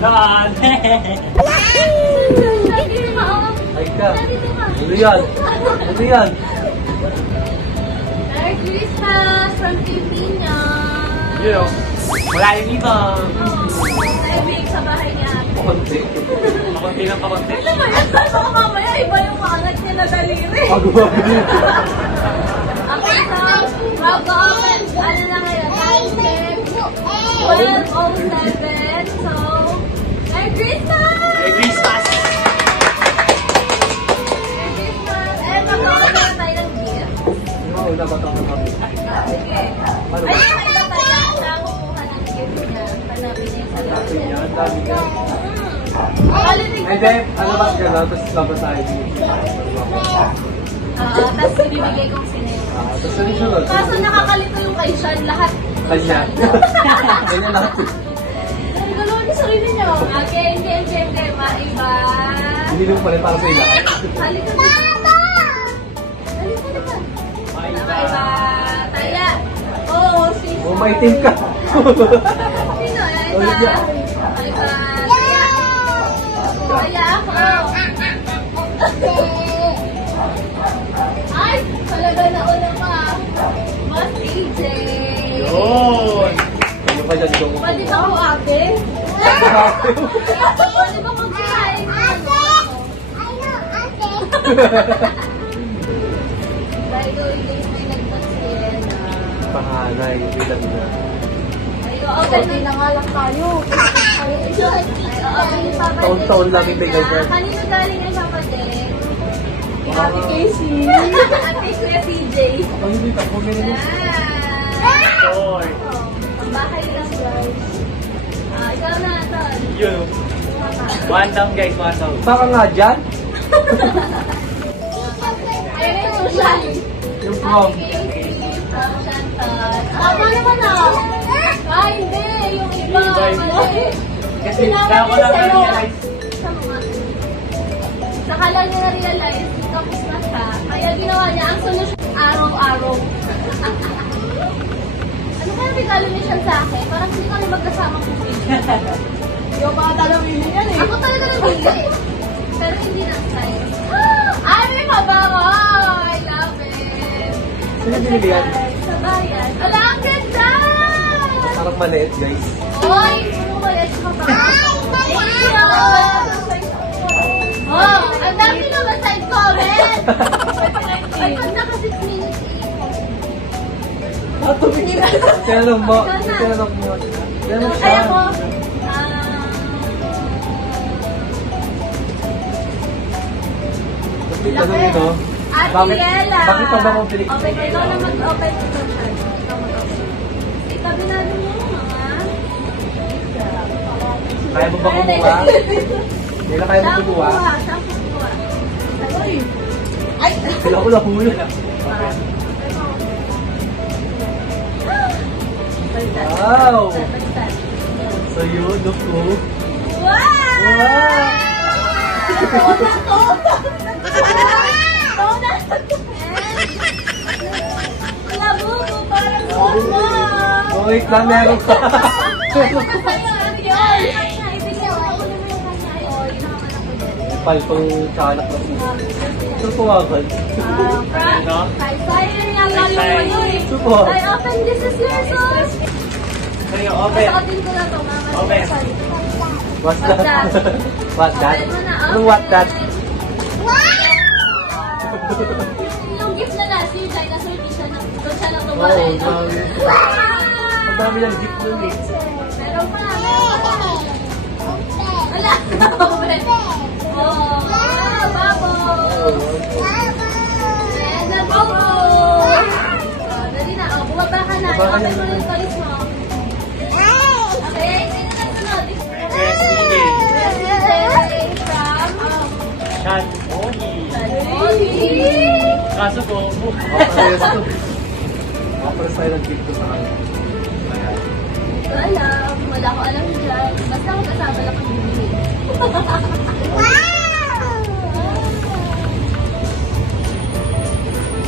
Yan! Ay ka. Ano yan? Ano yan? Merry Christmas from Pilipinas! Yun o. Malalim dito. Naibig sa bahay niya. Pakunti. Pakunti lang pakunti. Ano ba yan? Baka mamaya iba yung kaangat niya na daliri. Pag-uwagin. Okay, so, mag-open. Ano na ngayon? 12:07. So, Merry Christmas! Merry Christmas! Merry Christmas! Eh, mag-open na tayo ng gift. Wala ba ito? Sige. Ano ba? Ayun, may iba tayo na kukuha ng gift niya. Hanapin niya sa Dami loob. yan, dami yan. Holiday Ay, Deb, ano ba ka lang? Tapos labas tayo dito. tapos binibigay kong sineo. Tapos ano sunod? Kaso nakakalito yung kay Sean, lahat. Kanya. Ganyan natin. Ang gano'n yung sarili niyo. Game, maiba. Hindi naman pala para sa ila. Halika na. Halika na. Maiba. Taya. Oo, sis. Oh, may team ka. Sino? Halika. Halika. Taya. Taya ako. Ay, talaga nauna ka. Mas AJ. Yun! Ano pa dyan kung... Pwede ba ako ate? Pwede ba kung kinain mo? Dahil ko yung may nagpasaya na. Panganay, bilang na. Okay na nga lang tayo. Taon-taon lang yung bigay dyan. Kanino galing ang kapatid? Ate Casey. Ate Kuya PJ. Oh, hindi ka. Huwag ganyan. Toy! Ang bahay lang guys. Ikaw na, Ton. Yun. One down guys, one down. Baka nga dyan? Ayun yung social. Yung prom. From Shanton. Tama naman ah. Hindi. Yung iba. Mali. Kasi ako lang na-realize. Saka lang niya na-realize, tapos na siya. Kaya ginawa niya, ang solusyon, araw-araw. Ano kaya regalo niya siya sa akin? Parang hindi kami magkasama kung yung mga talamili yan eh. Ako talaga nabili. Pero hindi na size. Ay, may mabango! I love it! Sino binili yan? Sa bayan. Ala, ang ganda! Parang maliit, guys. Hoy! Ano ba yan? Oh, ang dami naman side comment! Ay, pag naka 6 minutes Tinanong mo. Tinanong mo. Tinanong siya. Kaya mo, Tanong ito. Atiela! Bakit pa ba kung pilik? Open, ikaw na mag-open ito siya. Ikaw mag-open. Itabi na rin mo, mga. Kaya mo ba kumuha? Hindi na kaya mo kumuha? Siya kumuha. Uy! Ay! Kailangan ko lang huli. Wow! So yun, look po. Wow! Labo ko parang sono! Oh, wait lang, meron ka. Palpang kanak na. Ito po agad. Supo. I open this is your sauce. Kaya open. Open ko na ito, mama. Open. What's that? What's that? Open mo na. Anong what that? Yung gift na last year, dinosaur, doon siya na Oo, tumaray. dami. Ang dami ng gift nun eh. Meron pa. Wala. Open. Oh, bubble. And the bubble. Dali na. Oh, bumaba ka na. Open mo yung toys mo. Okay. Shot. Ogi. Ogi. Kaso po. Paparas tayo ng gift ko sa kanya. Wala ko alam dyan. Basta ako kasama lang ang bumili.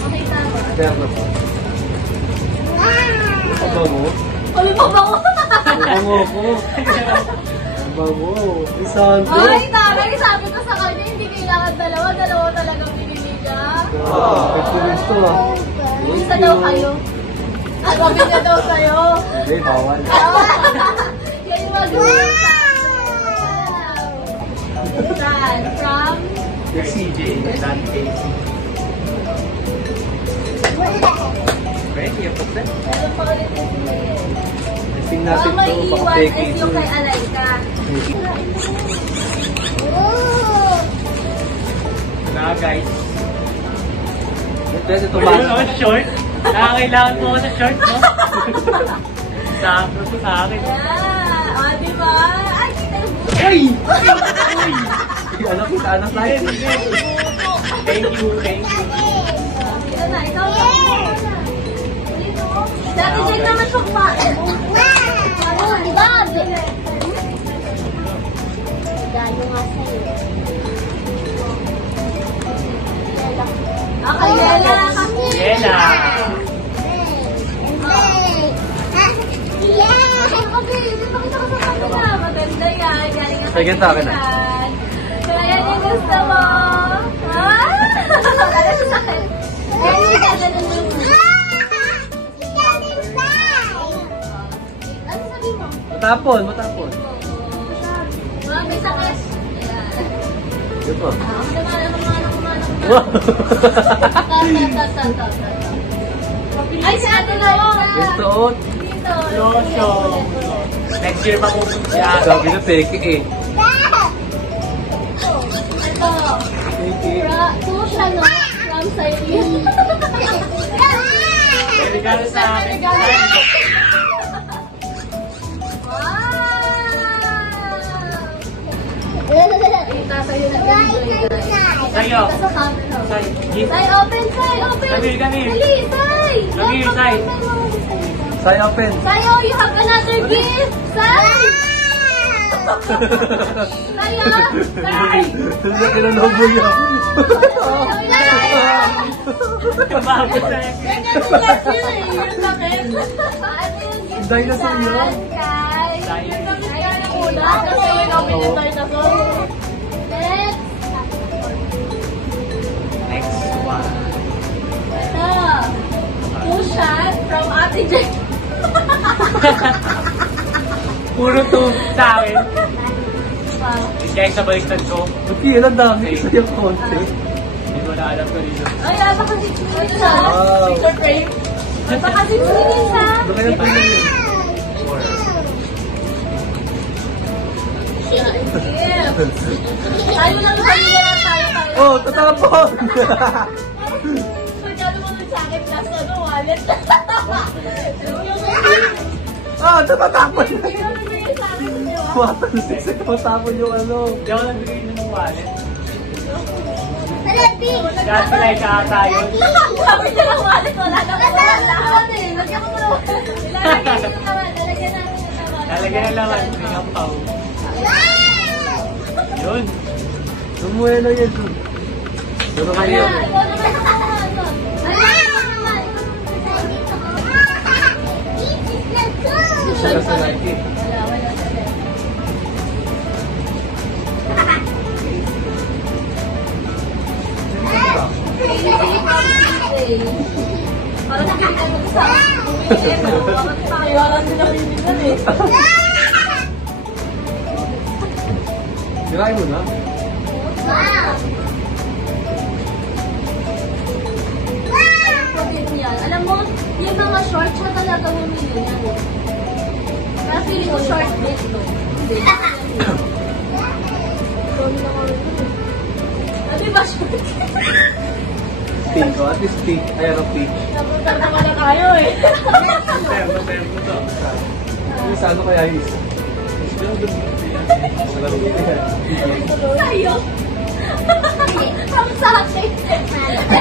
Okay, tama. Kaya na po. Ano mo? Ulit pa ba ako? Ano ko? Bango. Isang to. Ay, tagay, sabi ko sa kanya, hindi kailangan dalawa. Dalawa talagang pinili niya. Pagkilis to ah. Isa daw kayo. At sabi niya daw sa'yo. Hindi, bawal. Yan yung mag-uwi sa Saan? From? CJ, not Casey. Ready, put that. Ano pa ulit yung Testing natin may to. iwan Pakapeke is yung kay Alayka. Na guys. Pwede ito ba? Ano, short? Nakakailangan mo ako sa short, no? Sakto to sa akin. Yeah. O, diba? Ay, kita yung buto. Ay! Ano kita? Ano tayo? Thank you, thank you. Kita na, ikaw na. Dati din naman siya kumain. Oh, diba? Gayo nga sa'yo. Okay, Lela. Yela! Maganda yan. Galing nga Sige, sa akin na. Kaya yan yung gusto mo. Ah! Wala na siya sa akin. Kaya yung gaganon mo. Ano sabi mo? Matapon, matapon. Mga may sakit. Ito. Wow! Ay, si Ate Lola. Ito, oh. Dito. Lotion. Next year mapupunta siya. Sabi na peke eh. Ito. Peke. Siya, no? From Siberia. Regalo sa akin. Sa'yo Sa'yo. sa camera. Say, gift. Say, open, say, open. Come here, come here. Dali, say. Come here, say. Say open. Say, oh, you have another gift. Say. Say, ah. Say. Hindi kinalobo yun. Bago sa akin. Ganyan yung last yun eh. Yung sakit. Ano yung gift Dinosaur yun. Kay. Yung gamit ka na una. Kasi yung open yung dinosaur. Next. Next one. Ito. Cushion from Ate Jen. Puro to sa akin. Wow. Guys, sa baliktad ko. Okay, ilan dami. Isa yung konti. Hindi ko na alam ko dito. Ay, napaka 6 minutes siya. Wow. Picture frame. Napaka 6 minutes siya. Ano kaya tayo yun? Tayo lang pamilya lang tayo. Oh, tatapon! Magkano mo sa akin plus ano, wallet. Ah, natatapon! Yung bigay sa akin, di ba? Matang six, matapon yung ano. Hindi ako nagbigay ng wallet. Salati! Dati like ata yun. Cover niya lang wallet, wala na po. Lagyan mo na wallet. Ilalagyan niyo naman, lalagyan namin yung naman. Talagyan na naman. Tingnan pa. Yun. Lumuelo yun. Ano kayo? Ayan, ikaw naman sa ano. Ayan, naman. Siya sa Nike. Wala sa Parang nakita mo sa Iwanan din ako yung bigyan eh. Tirahin mo na. Alam mo, yung mga short siya talaga humili yan. Pero feeling ko short bit to. Hindi. Ano ba short? Pink, oh. At least pink. Ayan ang peach. Napunta naman na tayo eh. Termo to. Ano sa ano kaya yung isa? Alam mo yan. Sa'yo. Ang sa akin.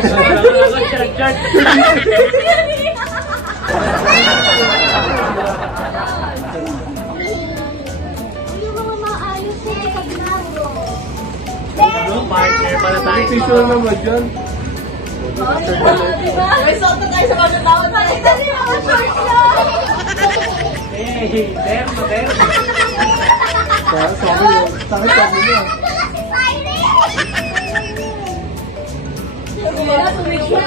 Short. Yung mga maayos na sa ginagawa. Ano? Partner pala tayo. Picture naman dyan. Diba? May soto tayo sa pagkatawan. Nakita niyo mga short lang. Hey, termo. Sabi mo. Sabi mo. Wala, tumig siya.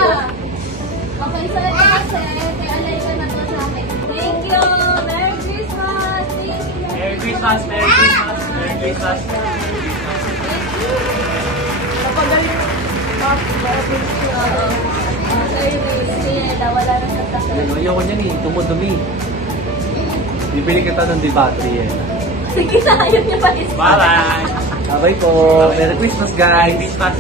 Okay, so ito kasi, kay Alayka na to sa akin. Thank you! Merry Christmas! Thank you! Merry Christmas, Merry Christmas, Merry Christmas. Kapag galing, wala na sa takot. Ayoko niyan eh. Dumudumi. Bibili kita ng battery eh. Sige na, ayun niya pa isa. Bye-bye. Bye po. Merry Christmas guys. Merry Christmas.